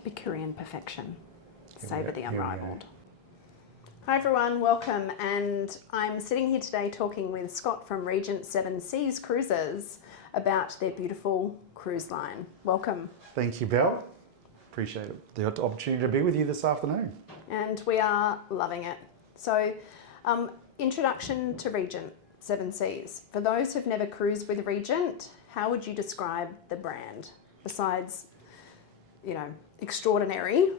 Epicurean perfection. Savour the unrivaled. Hi everyone, welcome, and I'm sitting here today talking with Scott from Regent Seven Seas Cruises about their beautiful cruise line. Welcome. Thank you, Belle. Appreciate the opportunity to be with you this afternoon. And we are loving it. So, introduction to Regent Seven Seas. For those who've never cruised with Regent, how would you describe the brand besides, extraordinary?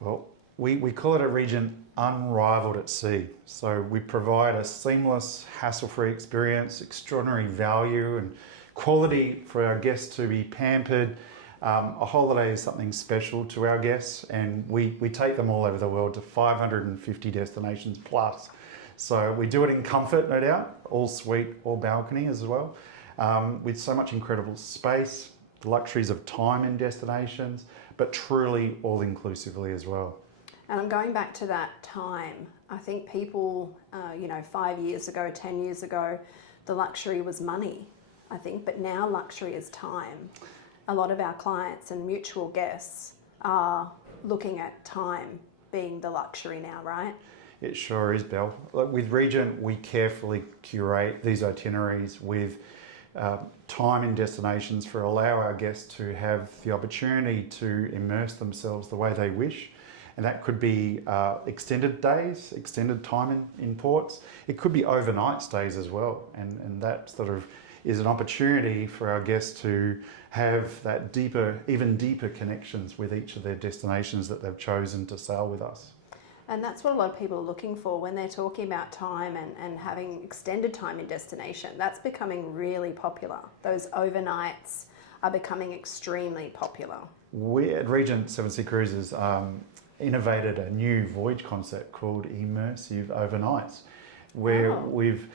Well, we call it a Regent unrivaled at sea. So we provide a seamless, hassle-free experience, extraordinary value and quality for our guests to be pampered. A holiday is something special to our guests, and we take them all over the world to 550 destinations plus. So we do it in comfort, no doubt, all suite, all balcony as well, with so much incredible space, the luxuries of time in destinations, but truly all-inclusively as well. And I'm going back to that time. I think people, 5 years ago, 10 years ago, the luxury was money, I think, but now luxury is time. A lot of our clients and mutual guests are looking at time being the luxury now, right? It sure is, Belle. With Regent, we carefully curate these itineraries with time and destinations for allow our guests to have the opportunity to immerse themselves the way they wish. And that could be extended days, extended time in ports. It could be overnight stays as well. And that sort of is an opportunity for our guests to have that even deeper connections with each of their destinations that they've chosen to sail with us. And that's what a lot of people are looking for when they're talking about time and having extended time in destination. That's becoming really popular. Those overnights are becoming extremely popular. We at Regent Seven Seas Cruises innovated a new voyage concept called immersive overnights, where we've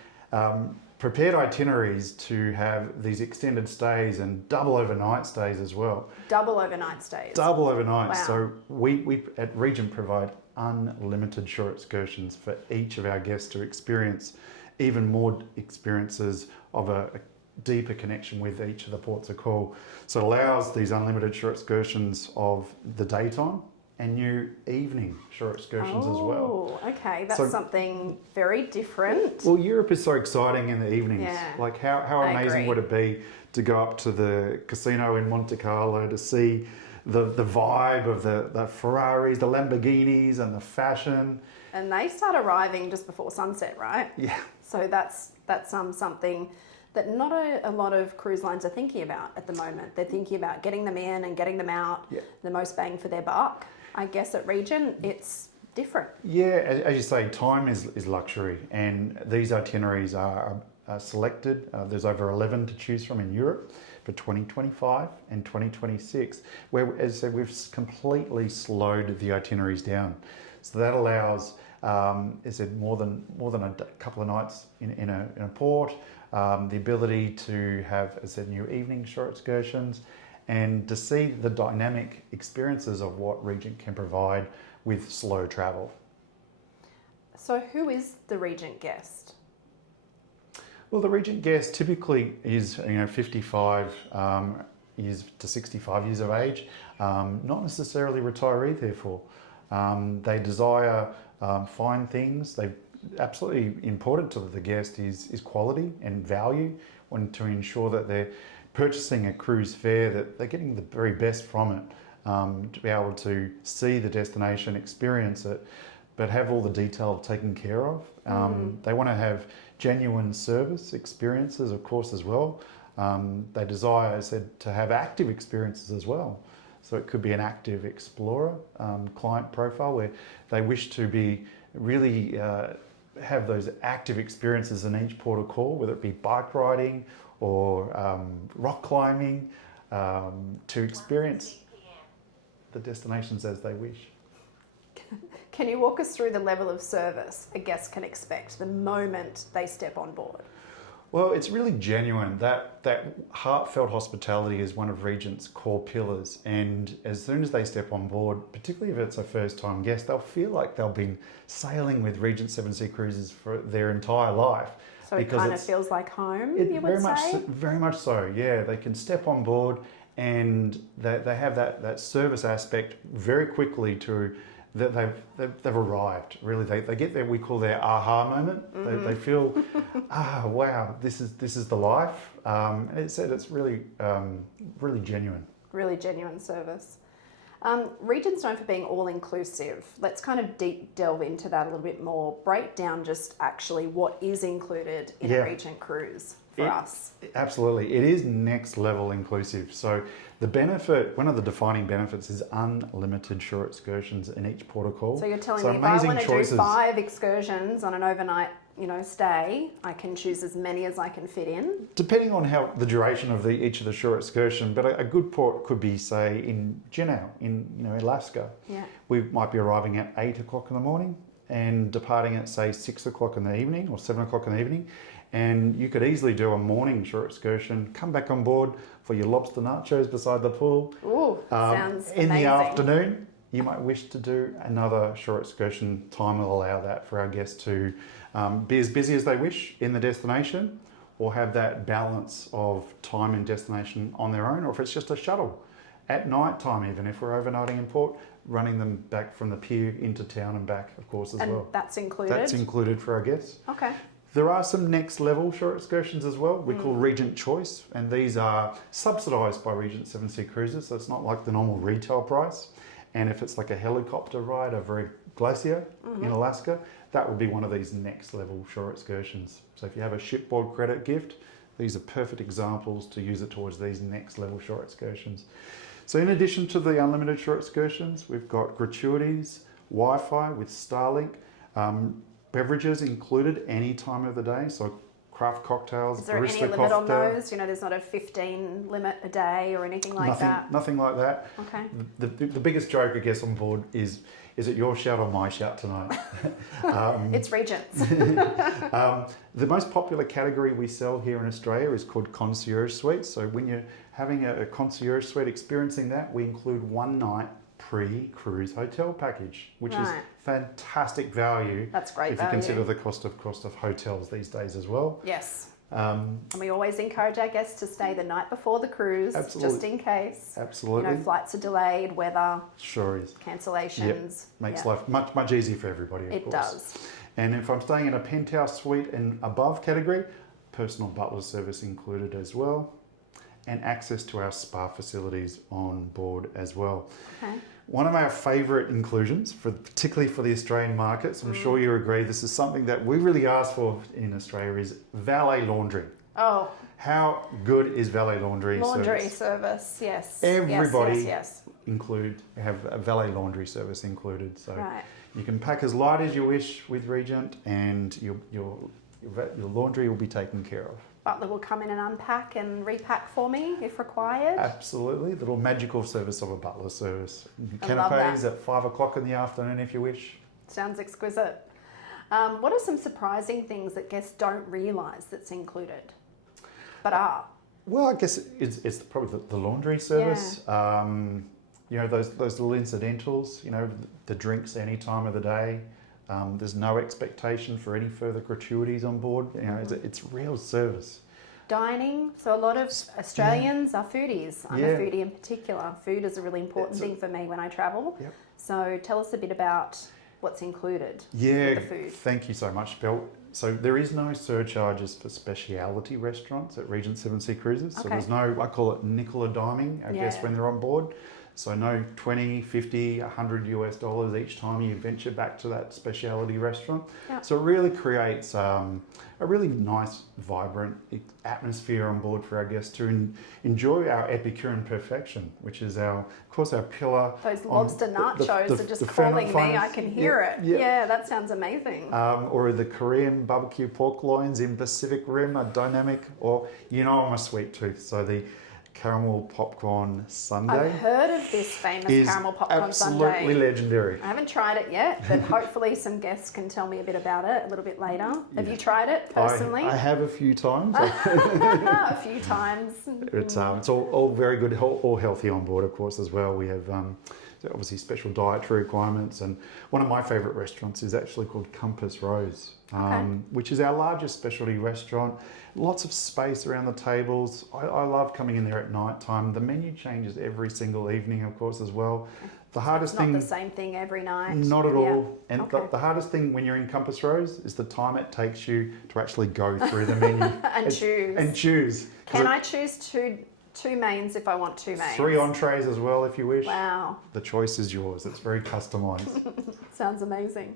prepared itineraries to have these extended stays and double overnight stays as well. Double overnight stays? Double overnight. Wow. So we at Regent provide unlimited shore excursions for each of our guests to experience even more experiences of a deeper connection with each of the ports of call. So it allows these unlimited shore excursions of the daytime and new evening shore excursions as well. Oh, okay. That's something very different. Well, Europe is so exciting in the evenings. Yeah, like how amazing would it be to go up to the casino in Monte Carlo to see the vibe of the Ferraris, the Lamborghinis and the fashion. And they start arriving just before sunset, right? Yeah. So that's something that not a lot of cruise lines are thinking about at the moment. They're thinking about getting them in and getting them out, the most bang for their buck. I guess at Regent, it's different. Yeah, as you say, time is luxury, and these itineraries are selected. There's over 11 to choose from in Europe for 2025 and 2026, where, as I said, we've completely slowed the itineraries down. So that allows, as I said, more than a couple of nights in a port, the ability to have, as I said, new evening shore excursions, and to see the dynamic experiences of what Regent can provide with slow travel. So who is the Regent guest? Well, the Regent guest typically is 55 years to 65 years of age, not necessarily retiree therefore. They desire fine things. They absolutely important to the guest is quality and value, to ensure that they're purchasing a cruise fare, that they're getting the very best from it, to be able to see the destination, experience it, but have all the detail taken care of. They want to have genuine service experiences, of course, as well. They desire, as I said, to have active experiences as well. So it could be an active explorer client profile where they wish to be really have those active experiences in each port of call, whether it be bike riding or rock climbing, to experience the destinations as they wish. Can you walk us through the level of service a guest can expect the moment they step on board? Well, it's really genuine. That heartfelt hospitality is one of Regent's core pillars, and as soon as they step on board, particularly if it's a first-time guest, they'll feel like they've been sailing with Regent Seven Seas Cruises for their entire life. So it kind of feels like home, you would say? Very much so, yeah. They can step on board and they have that service aspect very quickly to that they've arrived. Really, they get there. We call their aha moment. They feel, wow, this is the life. And it's really really genuine. Really genuine service. Regent's known for being all-inclusive. Let's kind of deep delve into that a little bit more. Break down just actually what is included in a Regent cruise for us. Absolutely. It is next level inclusive. So the benefit, one of the defining benefits is unlimited shore excursions in each port of call. So you're telling me if I want to do 5 excursions on an overnight stay, I can choose as many as I can fit in? Depending on how the duration of each of the shore excursion, but a good port could be, say, in Juneau, in Alaska. Yeah. We might be arriving at 8 o'clock in the morning and departing at, say, 6 o'clock in the evening or 7 o'clock in the evening. And you could easily do a morning shore excursion, come back on board for your lobster nachos beside the pool. Ooh, sounds amazing. In the afternoon, you might wish to do another shore excursion. Time will allow that for our guests to be as busy as they wish in the destination, or have that balance of time and destination on their own, or if it's just a shuttle at night time, even if we're overnighting in port, running them back from the pier into town and back, of course, as well. And that's included? That's included for our guests. Okay. There are some next level shore excursions as well. We call Regent Choice, and these are subsidised by Regent Seven Seas Cruises, so it's not like the normal retail price. And if it's like a helicopter ride over a glacier in Alaska, that would be one of these next level shore excursions. So if you have a shipboard credit gift, these are perfect examples to use it towards these next level shore excursions. So in addition to the unlimited shore excursions, we've got gratuities, Wi-Fi with Starlink, beverages included any time of the day, so craft cocktails, Is there barista any limit on cocktail. those? There's not a 15 limit a day or anything like that? Nothing like that. Okay. The biggest joke, I guess, on board is it your shout or my shout tonight? It's Regent's. The most popular category we sell here in Australia is called concierge suites. So when you're having a concierge suite, experiencing that, we include 1 night pre-cruise hotel package, which is fantastic value. That's great if value. you consider the cost of hotels these days as well. Yes. And we always encourage our guests to stay the night before the cruise, just in case. Absolutely. Flights are delayed, weather. Sure is. Cancellations. Yep. Makes life much easier for everybody, of course. It does. And if I'm staying in a penthouse suite and above category, personal butler service included as well, and access to our spa facilities on board as well. Okay. One of our favourite inclusions, particularly for the Australian markets, I'm sure you agree, this is something that we really ask for in Australia, is valet laundry. Oh. How good is valet laundry service? Laundry service, yes. Everybody yes. have a valet laundry service included. So Right. you can pack as light as you wish with Regent, and your laundry will be taken care of. Butler will come in and unpack and repack for me if required. Absolutely, the little magical service of a butler service. I love Canapes that. at 5 o'clock in the afternoon if you wish. Sounds exquisite. What are some surprising things that guests don't realise that's included, but are? Well, I guess it's probably the laundry service. Those little incidentals. The drinks any time of the day. There's no expectation for any further gratuities on board. It's real service. Dining. So a lot of Australians are foodies. I'm a foodie in particular. Food is a really important thing for me when I travel. Yep. So tell us a bit about what's included with the food. Thank you so much, Bill. So there is no surcharges for speciality restaurants at Regent Seven Seas Cruises. So there's no, I call it nickel or diming, I guess, when they're on board. So no 20, 50, $100 each time you venture back to that speciality restaurant. Yeah. So it really creates a really nice, vibrant atmosphere on board for our guests to enjoy our Epicurean perfection, which is of course, our pillar. Those lobster nachos are just calling me. I can hear it. Yeah, that sounds amazing. Or the Korean barbecue pork loins in Pacific Rim are dynamic. Or, I'm a sweet tooth, so the caramel popcorn sundae. I've heard of this famous caramel popcorn sundae. Absolutely legendary. I haven't tried it yet, but hopefully some guests can tell me a bit about it a little bit later. Have you tried it personally? I have a few times. A few times. It's all very good, all healthy on board, of course, as well. We have obviously special dietary requirements. And one of my favourite restaurants is actually called Compass Rose, which is our largest specialty restaurant. Lots of space around the tables. I love coming in there at night time. The menu changes every single evening, of course, as well. The hardest thing... It's not the same thing every night. Not at all. And the hardest thing when you're in Compass Rose is the time it takes you to actually go through the menu. and choose. Can I choose two mains if I want two mains? 3 entrees as well if you wish. Wow. The choice is yours. It's very customised. Sounds amazing.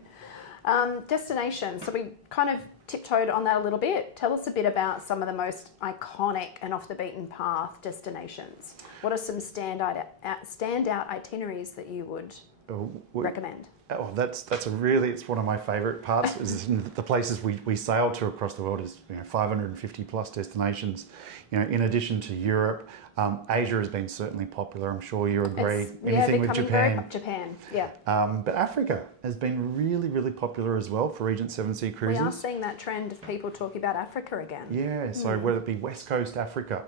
Destinations. So we kind of tiptoed on that a little bit. Tell us a bit about some of the most iconic and off the beaten path destinations. What are some standout itineraries that you would recommend? Oh, it's one of my favourite parts. Is the places we sail to across the world is 550 plus destinations. In addition to Europe, Asia has been certainly popular. I'm sure you agree. Anything with Japan. But Africa has been really, really popular as well for Regent Seven Seas Cruises. We are seeing that trend of people talking about Africa again. Yeah. So whether it be West Coast Africa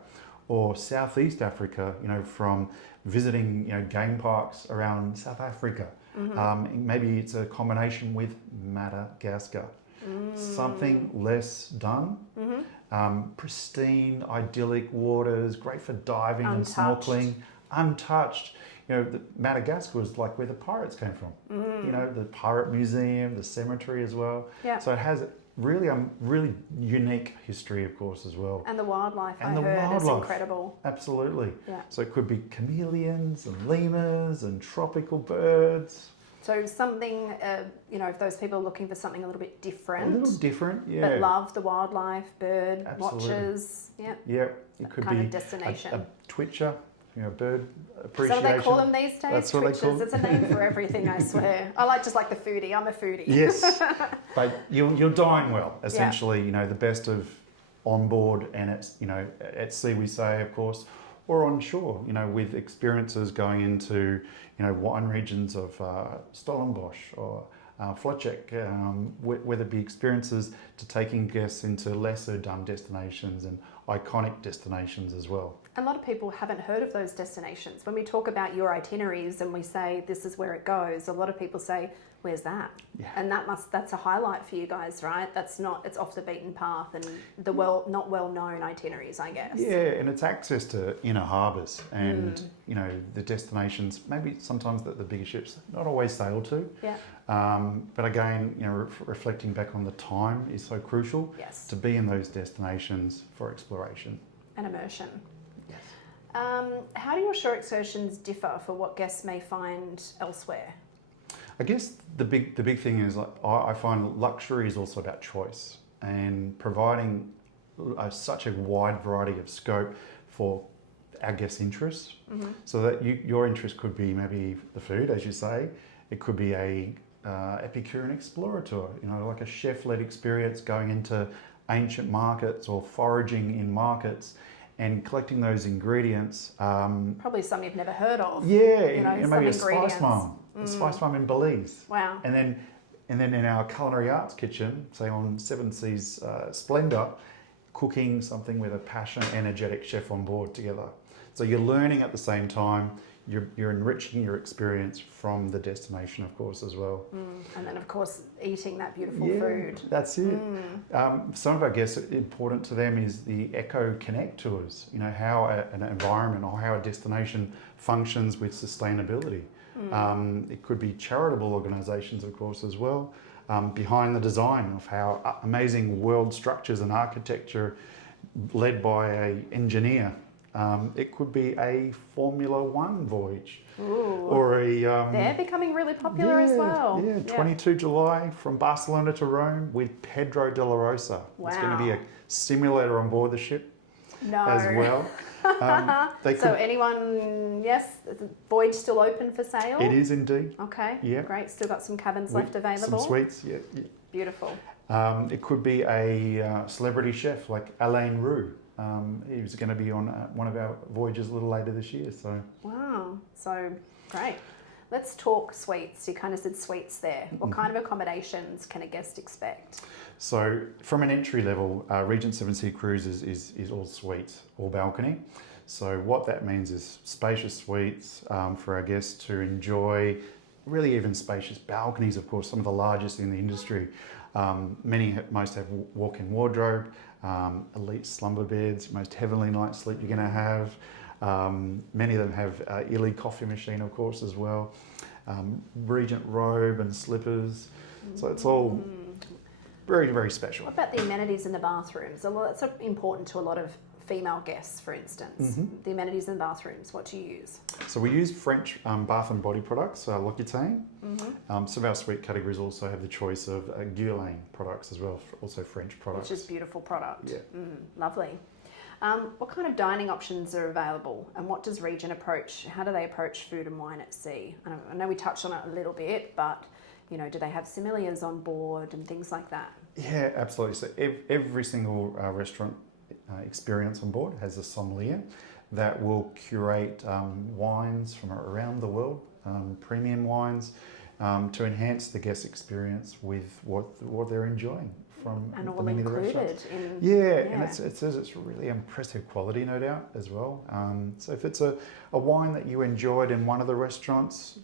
or Southeast Africa, from visiting game parks around South Africa. Maybe it's a combination with Madagascar. Something less done. Pristine, idyllic waters, great for diving and snorkeling. Untouched. Madagascar was like where the pirates came from. The pirate museum, the cemetery as well. Yeah. So it has really unique history, of course, as well. And the wildlife, I heard, is incredible. Absolutely. Yeah. So it could be chameleons and lemurs and tropical birds. So something, if those people are looking for something a little bit different. A little different, yeah. But love the wildlife, bird watchers. Yeah. Yeah. It could kind be of destination. A twitcher. Bird appreciation. So they call them these days? That's what they call them. It's a name for everything, I swear. I like the foodie. I'm a foodie. Yes, but you're dying well. Essentially, the best of on board and at sea we say, of course, or on shore. With experiences going into wine regions of Stellenbosch or Flotchek, whether it be experiences to taking guests into lesser done destinations and iconic destinations as well. A lot of people haven't heard of those destinations. When we talk about your itineraries and we say this is where it goes, a lot of people say, where's that? Yeah. And that's a highlight for you guys, right? It's off the beaten path and not well-known itineraries, I guess. Yeah, and it's access to inner harbours and, the destinations, maybe sometimes that the bigger ships not always sail to. Yeah. But again, reflecting back on the time is so crucial to be in those destinations for exploration. And immersion. Yes. How do your shore excursions differ for what guests may find elsewhere? I guess the big thing is I find luxury is also about choice and providing such a wide variety of scope for our guests' interests. So that your interest could be maybe the food, as you say. It could be a Epicurean explorer tour, like a chef-led experience going into ancient markets or foraging in markets and collecting those ingredients. Probably some you've never heard of. Yeah, maybe a spice mum. A spice mum in Belize. Wow. And then in our culinary arts kitchen, say on Seven Seas Splendour, cooking something with a passionate, energetic chef on board together. So you're learning at the same time. You're enriching your experience from the destination, of course, as well. And then, of course, eating that beautiful food. That's it. Some of our guests, important to them is the Eco Connect tours, how an environment or how a destination functions with sustainability. It could be charitable organisations, of course, as well, behind the design of how amazing world structures and architecture led by an engineer. It could be a Formula One voyage. Ooh. Or a... they're becoming really popular as well. Yeah, 22 July from Barcelona to Rome with Pedro de la Rosa. Wow. It's going to be a simulator on board the ship as well. So anyone, yes, is the voyage still open for sale? It is indeed. Okay, yeah. Great. Still got some cabins left available. Some suites, yeah. Beautiful. It could be a celebrity chef like Alain Roux. He was going to be on one of our voyages a little later this year. So wow, so great. Let's talk suites. You kind of said suites there. What kind of accommodations can a guest expect? So from an entry level, Regent Seven Seas Cruises is all suites, all balcony. So what that means is spacious suites for our guests to enjoy, really even spacious balconies, of course, some of the largest in the industry. Most have walk-in wardrobe, elite slumber beds, most heavenly night's sleep you're going to have. Many of them have Illy coffee machine, of course, as well. Regent robe and slippers. So it's all very, very special. What about the amenities in the bathrooms? That's important to a lot of female guests, for instance. The amenities in the bathrooms, what do you use? So we use French bath and body products, L'Occitane. Some of our suite categories also have the choice of Guerlain products as well, also French products. Which is beautiful product. Yeah. Lovely. What kind of dining options are available, and what does Regent approach? How do they approach food and wine at sea? I know we touched on it a little bit, but do they have sommeliers on board and things like that? Yeah, absolutely. So every single restaurant experience on board has a sommelier that will curate wines from around the world, premium wines, to enhance the guest experience with what they're enjoying from and all many of the included restaurants. in And it says it's really impressive quality, no doubt, as well. So if it's a wine that you enjoyed in one of the restaurants,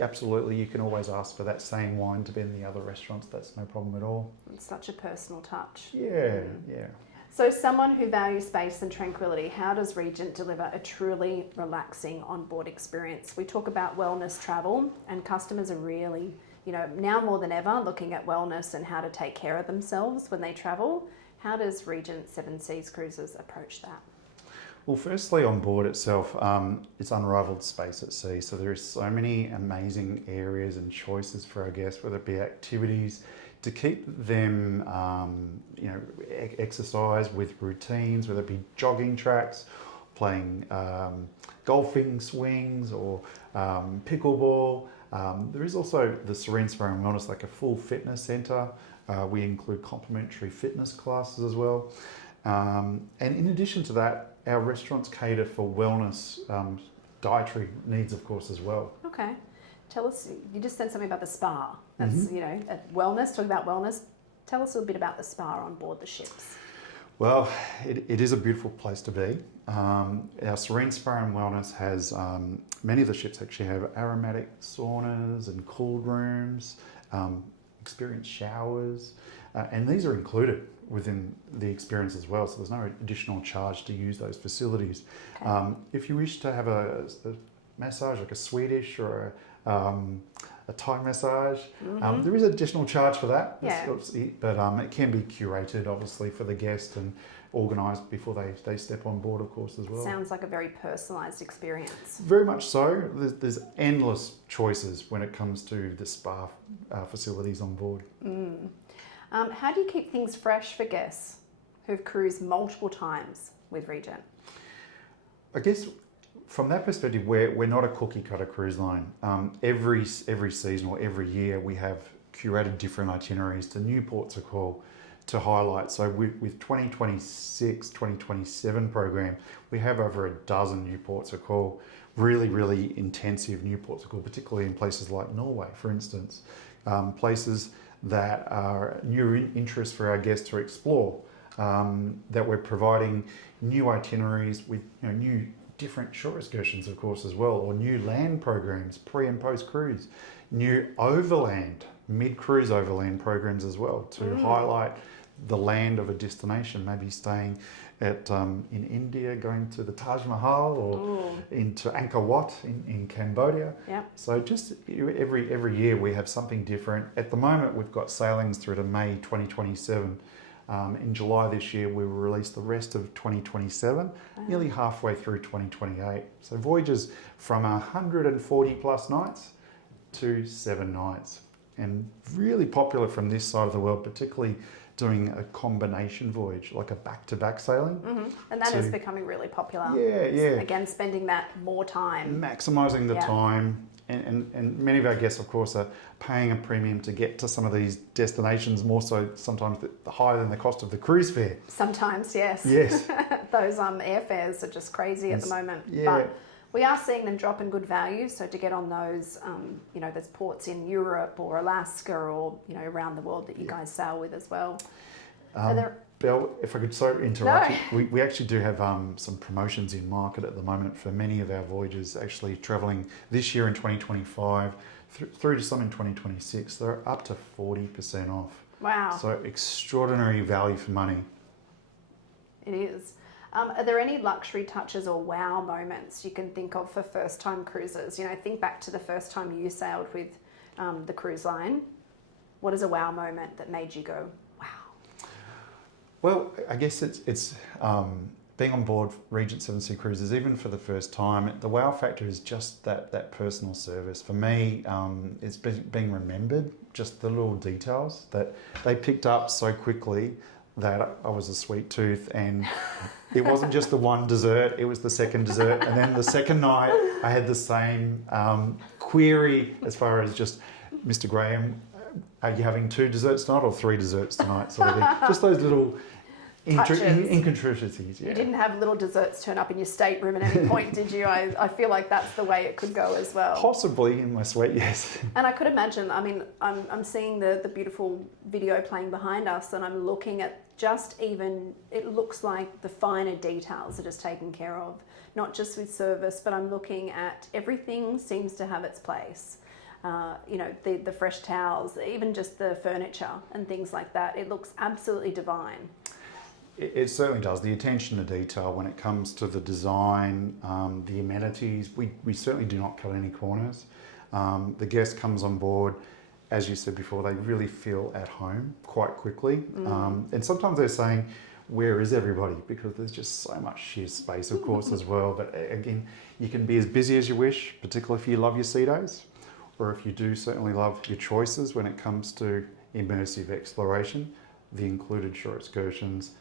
absolutely, you can always ask for that same wine to be in the other restaurants. That's no problem at all. It's such a personal touch. Yeah. So someone who values space and tranquility, how does Regent deliver a truly relaxing onboard experience? We talk about wellness travel, and customers are really, now more than ever, looking at wellness and how to take care of themselves when they travel. How does Regent Seven Seas Cruises approach that? Well, firstly, on board itself, it's unrivaled space at sea. So there are so many amazing areas and choices for our guests, whether it be activities to keep them, exercise with routines, whether it be jogging tracks, playing golfing swings, or pickleball. There is also the Serene Spa and Wellness, like a full fitness centre. We include complimentary fitness classes as well. And in addition to that, our restaurants cater for wellness dietary needs, of course, as well. Okay. Tell us, you just said something about the spa. That's, at wellness, talking about wellness. Tell us a little bit about the spa on board the ships. Well, it is a beautiful place to be. Our Serene Spa and Wellness has, many of the ships actually have aromatic saunas and cooled rooms, experienced showers, and these are included within the experience as well, so there's no additional charge to use those facilities. Okay. If you wish to have a massage, like a Swedish or a Thai massage, there is additional charge for that. Yeah. But it can be curated, obviously, for the guest and organised before they step on board, of course, as well. Sounds like a very personalised experience. Very much so. There's endless choices when it comes to the spa facilities on board. How do you keep things fresh for guests who've cruised multiple times with Regent? I guess from that perspective, we're not a cookie cutter cruise line. Every season or every year we have curated different itineraries to new ports of call to highlight. So with 2026, 2027 program, we have over a dozen new ports of call, really intensive new ports of call, particularly in places like Norway, for instance, places that are new interest for our guests to explore, that we're providing new itineraries with new different shore excursions, of course, as well, or new land programs, pre and post cruise, new overland, mid-cruise overland programs as well, to highlight the land of a destination, maybe staying at in India, going to the Taj Mahal, or into Angkor Wat in Cambodia. Yep. So just every year we have something different. At the moment, we've got sailings through to May 2027. In July this year, we will release the rest of 2027, nearly halfway through 2028. So voyages from 140 plus nights to 7 nights. And really popular from this side of the world, particularly doing a combination voyage, like a back-to-back sailing. And that is becoming really popular. Yeah. Again, spending that more time. Maximising the time. And many of our guests, of course, are paying a premium to get to some of these destinations, more so sometimes higher than the cost of the cruise fare. Sometimes, yes. Yes. Those airfares are just crazy at the moment. Yeah. But we are seeing them drop in good value. So to get on those, there's ports in Europe or Alaska or, around the world that you guys sail with as well. Are there Belle, if I could interrupt you, we actually do have some promotions in market at the moment for many of our voyages actually travelling this year in 2025 through to some in 2026. They're up to 40% off. Wow. So extraordinary value for money. It is. Are there any luxury touches or wow moments you can think of for first-time cruises? You know, think back to the first time you sailed with the cruise line. What is a wow moment that made you go, wow? Well, I guess it's being on board Regent Seven Seas Cruises, even for the first time. The wow factor is just that personal service. For me, it's being remembered, just the little details that they picked up so quickly that I was a sweet tooth, and it wasn't just the one dessert, it was the second dessert. And then the second night, I had the same query as far as just, Mr. Graham, are you having 2 desserts tonight or 3 desserts tonight? Sort of thing. Just those little inconsistencies. Yeah. You didn't have little desserts turn up in your stateroom at any point, did you? I feel like that's the way it could go as well. Possibly in my suite, yes. And I could imagine, I mean, I'm seeing the beautiful video playing behind us, and I'm looking at just even, it looks like the finer details are just taken care of, not just with service, but I'm looking at everything seems to have its place. You know, the fresh towels, even just the furniture and things like that. It looks absolutely divine. It certainly does. The attention to detail when it comes to the design, the amenities, we certainly do not cut any corners. The guest comes on board, as you said before, they really feel at home quite quickly. And sometimes they're saying, where is everybody? Because there's just so much sheer space, of course, as well. But again, you can be as busy as you wish, particularly if you love your sea days, or if you do certainly love your choices when it comes to immersive exploration, the included shore excursions,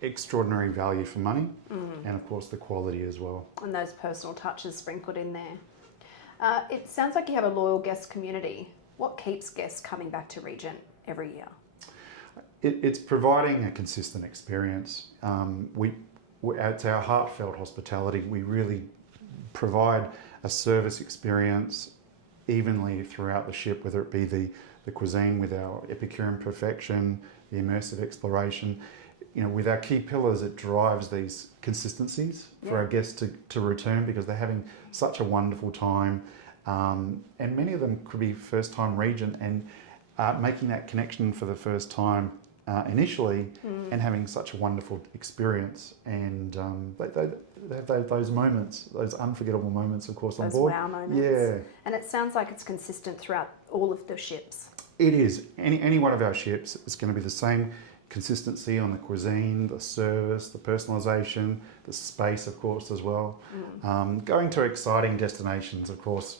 extraordinary value for money, and of course the quality as well. And those personal touches sprinkled in there. It sounds like you have a loyal guest community. What keeps guests coming back to Regent every year? It's providing a consistent experience. It's our heartfelt hospitality. We really provide a service experience evenly throughout the ship, whether it be the cuisine with our Epicurean perfection, the immersive exploration. You know, with our key pillars, it drives these consistencies for our guests to return because they're having such a wonderful time. And many of them could be first-time Regent and making that connection for the first time initially and having such a wonderful experience. And they have those moments, those unforgettable moments, of course, on board. Those wow moments. Yeah. And it sounds like it's consistent throughout all of the ships. It is. Any one of our ships is going to be the same consistency on the cuisine, the service, the personalisation, the space, of course, as well. Going to exciting destinations, of course,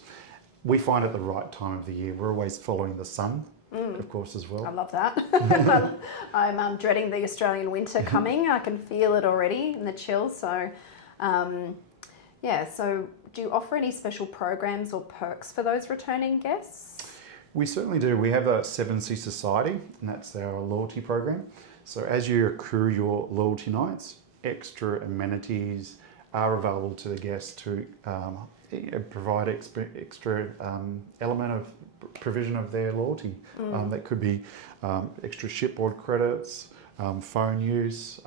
we find at the right time of the year. We're always following the sun, of course, as well. I love that. I'm dreading the Australian winter coming. I can feel it already in the chill. So, so do you offer any special programs or perks for those returning guests? We certainly do. We have a Seven Seas Society, and that's our loyalty program. So as you accrue your loyalty nights, extra amenities are available to the guests to provide extra element of provision of their loyalty. That could be extra shipboard credits, phone use,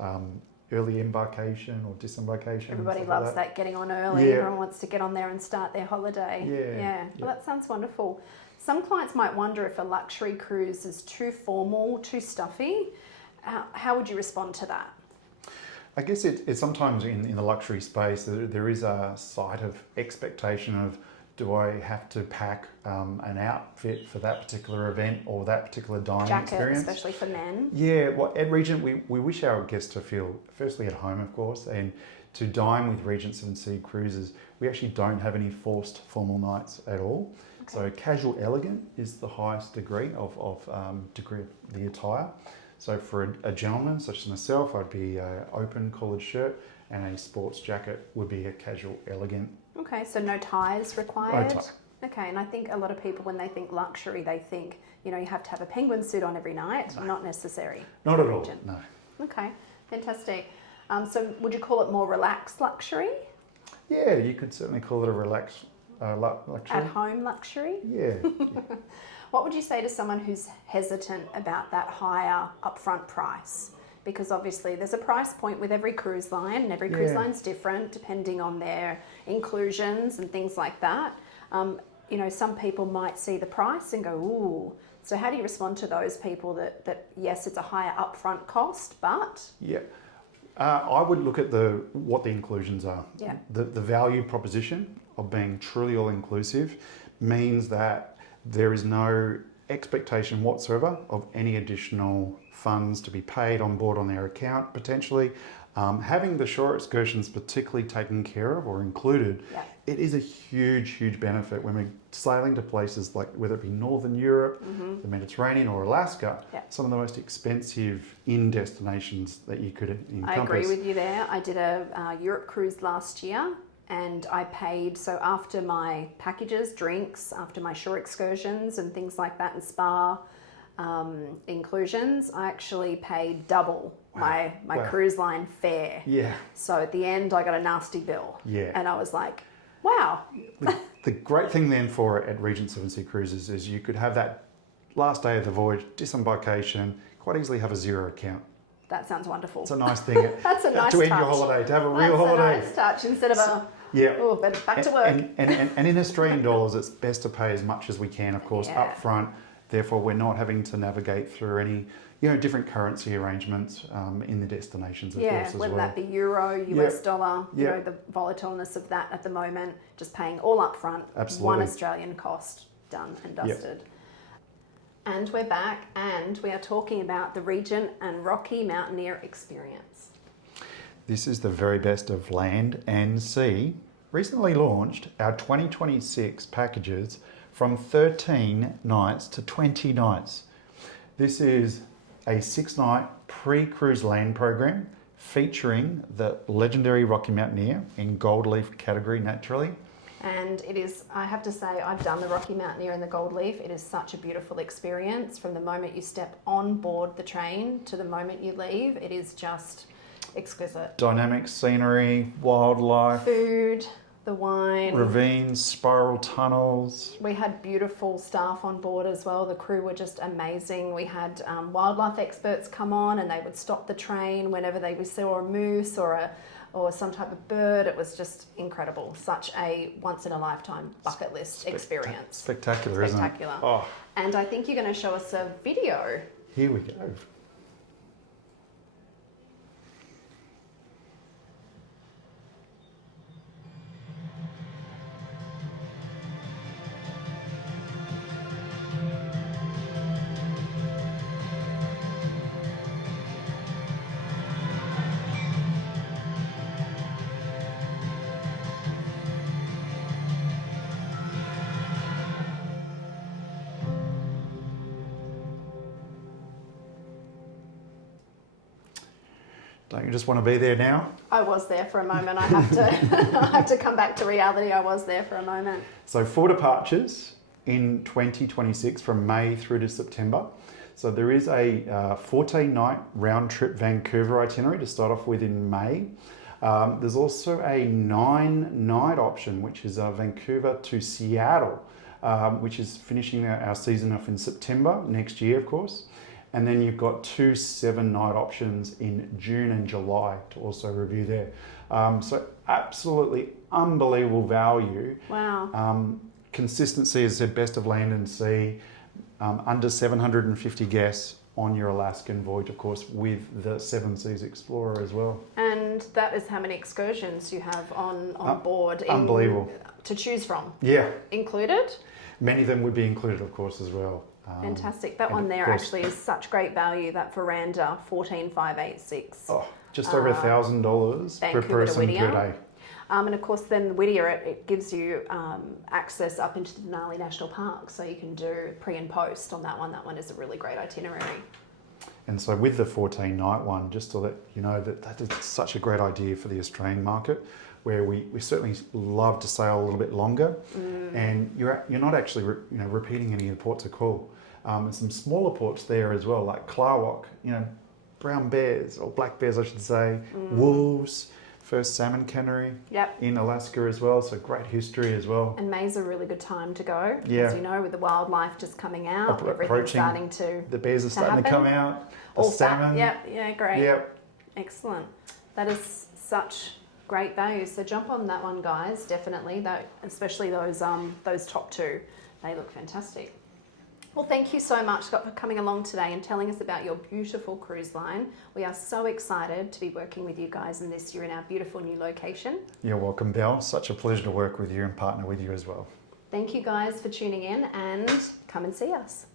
early embarkation or disembarkation. Everybody loves that getting on early. Yeah. Everyone wants to get on there and start their holiday. Yeah. Well, that sounds wonderful. Some clients might wonder if a luxury cruise is too formal, too stuffy. How would you respond to that? I guess it's sometimes in the luxury space, there is a site of expectation of, do I have to pack an outfit for that particular event or that particular dining experience? Especially for men. Yeah, well, at Regent, we wish our guests to feel firstly at home, of course, and to dine with Regent Seven Seas Cruises. We actually don't have any forced formal nights at all. Okay. So casual elegant is the highest degree of the attire. So for a gentleman such as myself, I'd be an open collared shirt, and a sports jacket would be a casual elegant. Okay, so no ties required? No tie. Okay, and I think a lot of people, when they think luxury, they think, you know, you have to have a penguin suit on every night. No. Not necessary. Not at all, no. Okay, fantastic. So would you call it more relaxed luxury? Yeah, you could certainly call it a relaxed luxury. At home luxury? Yeah. What would you say to someone who's hesitant about that higher upfront price? because obviously there's a price point with every cruise line, and every cruise Yeah. line's different depending on their inclusions and things like that. You know, some people might see the price and go, ooh. So how do you respond to those people that yes, it's a higher upfront cost, but... Yeah. I would look at what the inclusions are. Yeah. The value proposition of being truly all-inclusive means that there is no expectation whatsoever of any additional funds to be paid on board on their account, potentially. Having the shore excursions particularly taken care of or included, Yeah. it is a huge, huge benefit when we're sailing to places like, whether it be Northern Europe, the Mediterranean or Alaska, Yeah. some of the most expensive destinations that you could encompass. I agree with you there. I did a Europe cruise last year, and I paid, so after my packages, drinks, after my shore excursions and things like that, and spa inclusions, I actually paid double my Wow. cruise line fare. Yeah. So at the end, I got a nasty bill. Yeah. And I was like, wow. The great thing then for at Regent Seven Seas Cruises is you could have that last day of the voyage, disembarkation, quite easily have a zero account. That sounds wonderful. It's a nice thing. That's a nice to end touch. your holiday, to have a real That's holiday. a nice touch instead of a, Yeah. oh, but back to work. And in Australian dollars, it's best to pay as much as we can, of course, Yeah. up front. Therefore, we're not having to navigate through any, different currency arrangements in the destinations, of course, as whether well. that be euro, US dollar, you Yep. know, the volatileness of that at the moment, just paying all up front, Absolutely. one Australian cost, done and Yep. dusted. And we're back, and we are talking about the Regent and Rocky Mountaineer experience. This is the very best of land and sea. Recently launched our 2026 packages from 13 nights to 20 nights. This is a 6-night pre-cruise land program featuring the legendary Rocky Mountaineer in gold leaf category naturally. And it is, I have to say, I've done the Rocky Mountaineer and the Gold Leaf. It is such a beautiful experience from the moment you step on board the train to the moment you leave. It is just exquisite. Dynamic scenery, wildlife, Food, the wine. ravines, spiral tunnels. We had beautiful staff on board as well. The crew were just amazing. We had wildlife experts come on, and they would stop the train whenever they saw a moose or some type of bird. It was just incredible. Such a once in a lifetime bucket list experience. Spectacular, isn't it? Spectacular. Oh, And I think you're going to show us a video. here we go. Don't you just want to be there now? I was there for a moment. I have to, I have to come back to reality. I was there for a moment. So 4 departures in 2026 from May through to September. So there is a 14-night round-trip Vancouver itinerary to start off with in May. There's also a 9-night option, which is Vancouver to Seattle, which is finishing our season off in September next year, of course. And then you've got 2 7-night options in June and July to also review there. So absolutely unbelievable value. Wow. Consistency is the best of land and sea. Under 750 guests on your Alaskan voyage, of course, with the Seven Seas Explorer as well. And that is how many excursions you have on board. Unbelievable. To choose from. Yeah. Included? Many of them would be included, of course, as well. Fantastic. That and one of there course- actually is such great value, that veranda, 14,586. Oh, just over $1,000 per Vancouver to person per Whittier. day. And of course then Whittier, it gives you access up into the Denali National Park, so you can do pre and post on that one. That one is a really great itinerary. And so with the 14-night one, just to let you know that is such a great idea for the Australian market, where we certainly love to sail a little bit longer, and you're not actually repeating any of the ports of call. And some smaller ports there as well, like Clarwalk, brown bears, or black bears I should say, wolves, first salmon cannery in Alaska as well, so great history as well. And May's a really good time to go, Yeah. as you know, with the wildlife just coming out, everything's Approaching, starting to the bears are starting to come happen. out. All salmon. Fat. Yeah, great. Yep. Excellent. That is such great value. So jump on that one, guys. Definitely. Especially those top two. They look fantastic. Well, thank you so much, Scott, for coming along today and telling us about your beautiful cruise line. We are so excited to be working with you guys in this year in our beautiful new location. You're welcome, Belle. Such a pleasure to work with you and partner with you as well. Thank you guys for tuning in, and come and see us.